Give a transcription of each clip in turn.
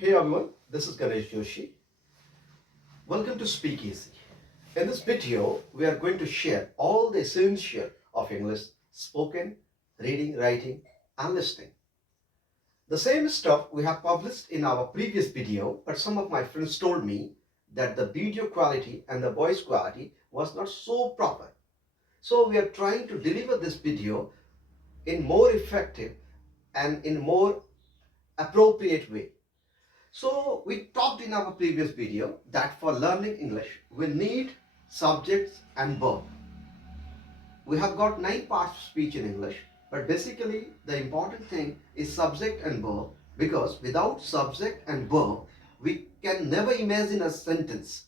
Hey everyone, this is Ganesh Joshi. Welcome to Speak Easy. In this video, we are going to share all the essential of English spoken, reading, writing, and listening. The same stuff we have published in our previous video, but some of my friends told me that the video quality and the voice quality was not so proper. So we are trying to deliver this video in more effective and in more appropriate way. So we talked in our previous video that for learning English, we need subjects and verb. We have got 9 parts of speech in English, but basically the important thing is subject and verb, because without subject and verb, we can never imagine a sentence.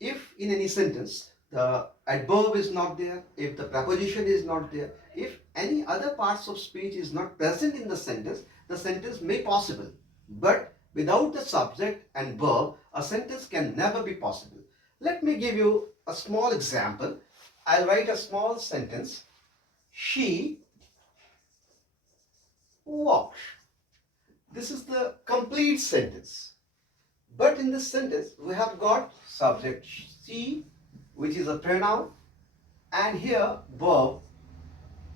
If in any sentence the adverb is not there, if the preposition is not there, if any other parts of speech is not present in the sentence may possible. But without the subject and verb, a sentence can never be possible. Let me give you a small example. I'll write a small sentence. She walks. This is the complete sentence. But in this sentence, we have got subject she, which is a pronoun, and here verb.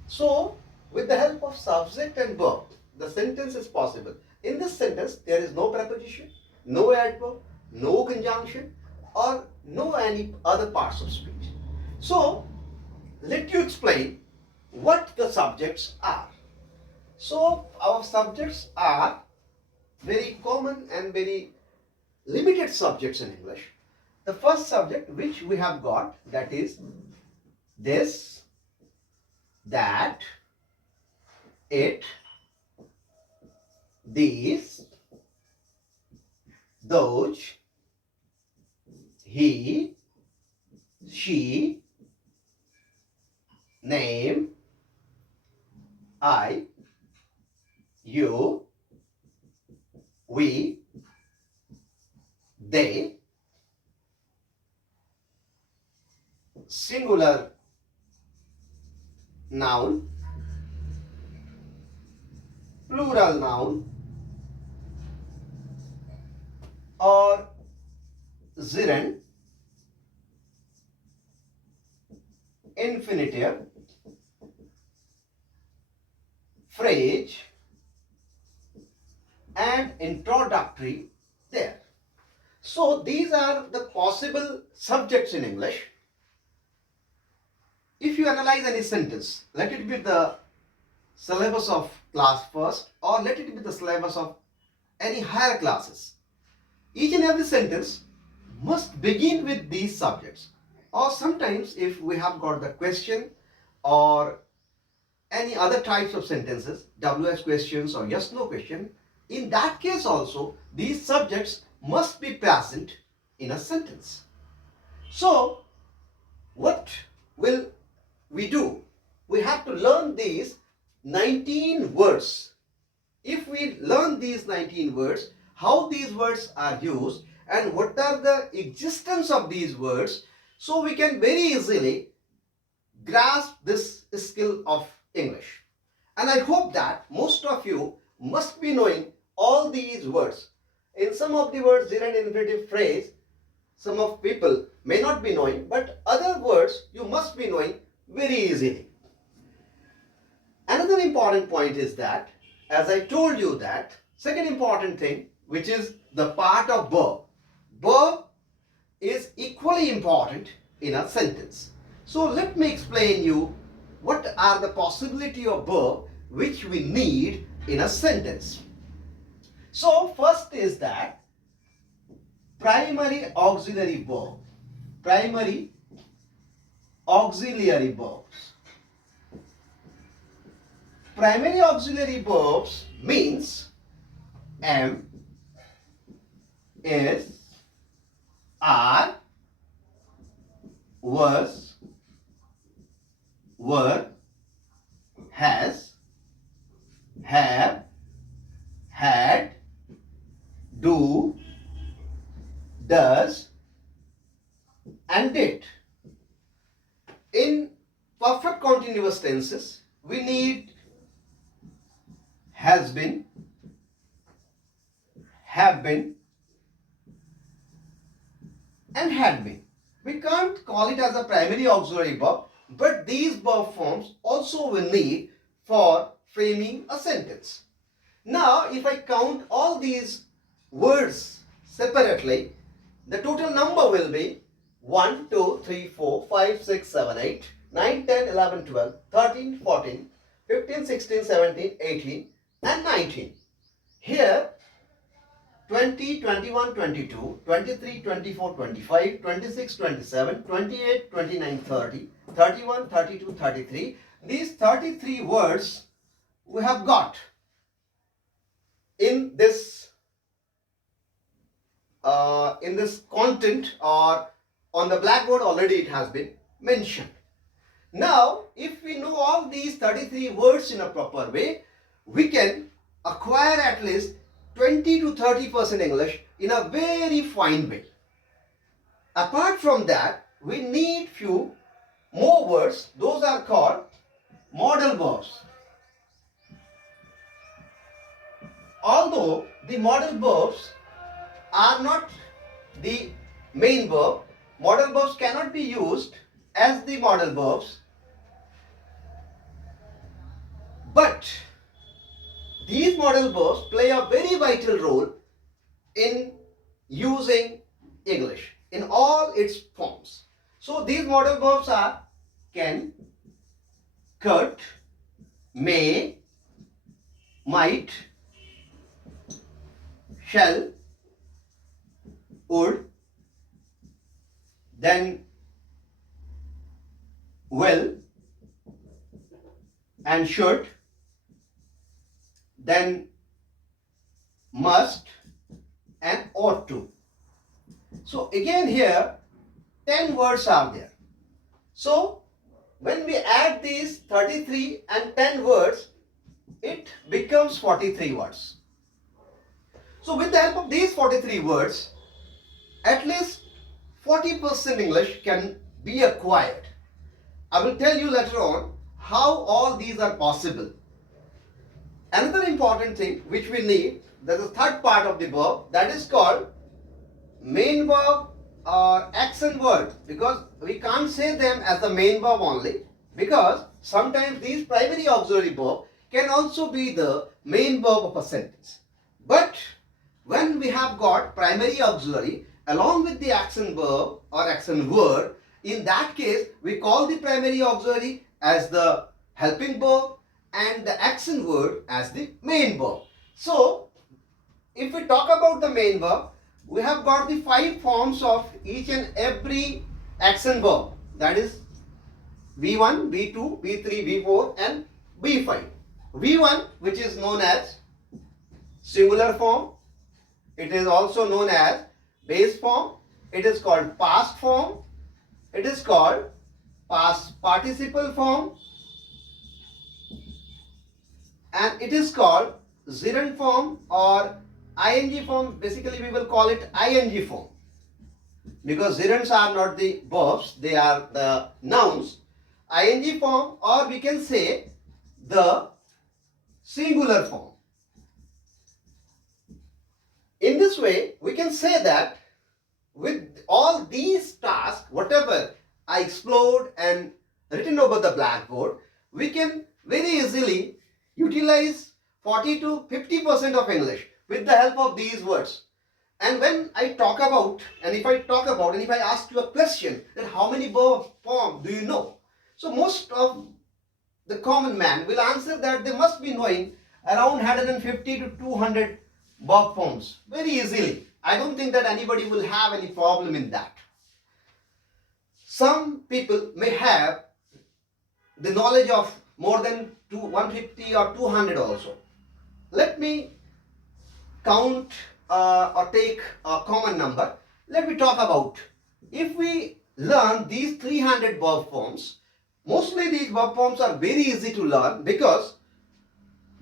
So, with the help of subject and verb, the sentence is possible. In this sentence, there is no preposition, no adverb, no conjunction, or no any other parts of speech. So, let you explain what the subjects are. So, our subjects are very common and very limited subjects in English. The first subject which we have got, that is this, that, it, these, those, he, she, name, I, you, we, they, singular noun, plural noun, or gerund, infinitive, phrase, and introductory there. So these are the possible subjects in English. If you analyze any sentence, let it be the syllabus of class first, or let it be the syllabus of any higher classes. Each and every sentence must begin with these subjects. Or sometimes if we have got the question or any other types of sentences, WH questions or yes no question, in that case also these subjects must be present in a sentence. So what will we do? We have to learn these 19 words. If we learn these 19 words, how these words are used and what are the existence of these words, so we can very easily grasp this skill of English. And I hope that most of you must be knowing all these words. In some of the words, there is an infinitive phrase. Some of people may not be knowing, but other words you must be knowing very easily. Another important point is that, as I told you that, second important thing, which is the part of verb. Verb is equally important in a sentence. So let me explain you what are the possibility of verb which we need in a sentence. So first is that primary auxiliary verb. Primary auxiliary verbs. Primary auxiliary verbs means am, is, are, was, were, has, have, had, do, does, and did. In perfect continuous tenses, we need has been, have been, and had been. We can't call it as a primary auxiliary verb, but these verb forms also will need for framing a sentence. Now, if I count all these words separately, the total number will be 1, 2, 3, 4, 5, 6, 7, 8, 9, 10, 11, 12, 13, 14, 15, 16, 17, 18 and 19. Here 20, 21, 22, 23, 24, 25, 26, 27, 28, 29, 30, 31, 32, 33. These 33 words we have got in this content, or on the blackboard already it has been mentioned. Now, if we know all these 33 words in a proper way, we can acquire at least 20 to 30% English in a very fine way. Apart from that, we need few more words. Those are called modal verbs. Although the modal verbs are not the main verb, modal verbs cannot be used as the modal verbs, but these modal verbs play a very vital role in using English in all its forms. So these modal verbs are can, could, may, might, shall, would, then will, and should, then must and ought to. So again here 10 words are there. So when we add these 33 and 10 words, it becomes 43 words. So with the help of these 43 words, at least 40% English can be acquired. I will tell you later on how all these are possible. Another important thing which we need, that is the third part of the verb, that is called main verb or action word, because we can't say them as the main verb only, because sometimes these primary auxiliary verb can also be the main verb of a sentence. But when we have got primary auxiliary along with the action verb or action word, in that case we call the primary auxiliary as the helping verb and the action word as the main verb. So if we talk about the main verb, we have got the 5 forms of each and every action verb, that is V1, V2, V3, V4 and V5. V1, which is known as singular form, it is also known as base form, it is called past form, it is called past participle form, and it is called gerund form or ing form. Basically we will call it ing form, because gerunds are not the verbs, they are the nouns. Ing form, or we can say the singular form. In this way we can say that with all these tasks, whatever I explored and written over the blackboard, we can very easily utilize 40 to 50% of English with the help of these words. And when I talk about, and if I ask you a question, that how many verb forms do you know? So most of the common man will answer that they must be knowing around 150 to 200 verb forms very easily. I don't think that anybody will have any problem in that. Some people may have the knowledge of more than 150 or 200 also. Let me count or take a common number. Let me talk about, if we learn these 300 verb forms, mostly these verb forms are very easy to learn, because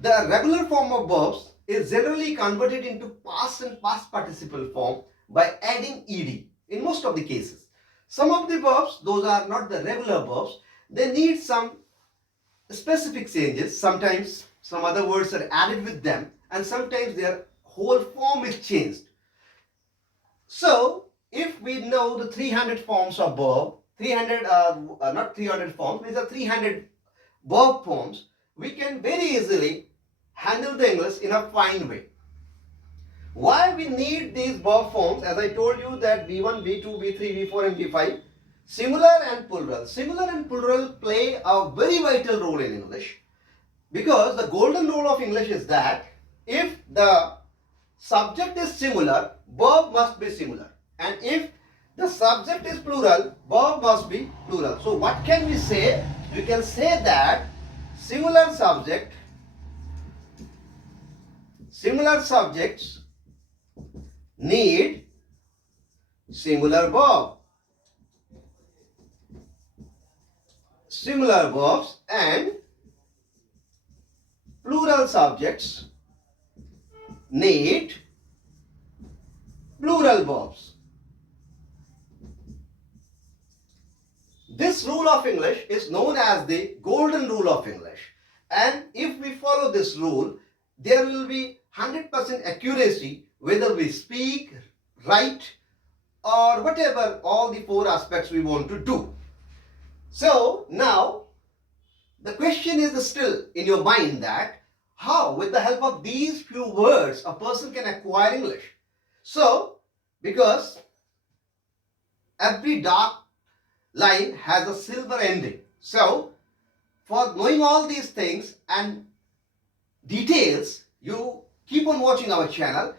the regular form of verbs is generally converted into past and past participle form by adding ed in most of the cases. Some of the verbs, those are not the regular verbs, they need some specific changes. Sometimes some other words are added with them, and sometimes they are whole form is changed. So if we know the 300 forms of verb, 300 not 300 forms, these are 300 verb forms, we can very easily handle the English in a fine way. Why we need these verb forms? As I told you that V1, V2, V3, V4 and V5, singular and plural. Singular and plural play a very vital role in English, because the golden rule of English is that if the subject is singular, verb must be singular, and if the subject is plural, verb must be plural. So what can we say? We can say that singular subjects need singular verb. Singular verbs, and plural subjects need plural verbs. This rule of English is known as the golden rule of English. And if we follow this rule, there will be 100% accuracy whether we speak, write, or whatever, all the four aspects we want to do. So now the question is still in your mind that how, with the help of these few words, a person can acquire English. So, because every dark line has a silver ending. So, for knowing all these things and details, you keep on watching our channel.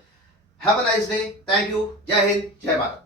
Have a nice day. Thank you. Jai Hind, Jai Bharat.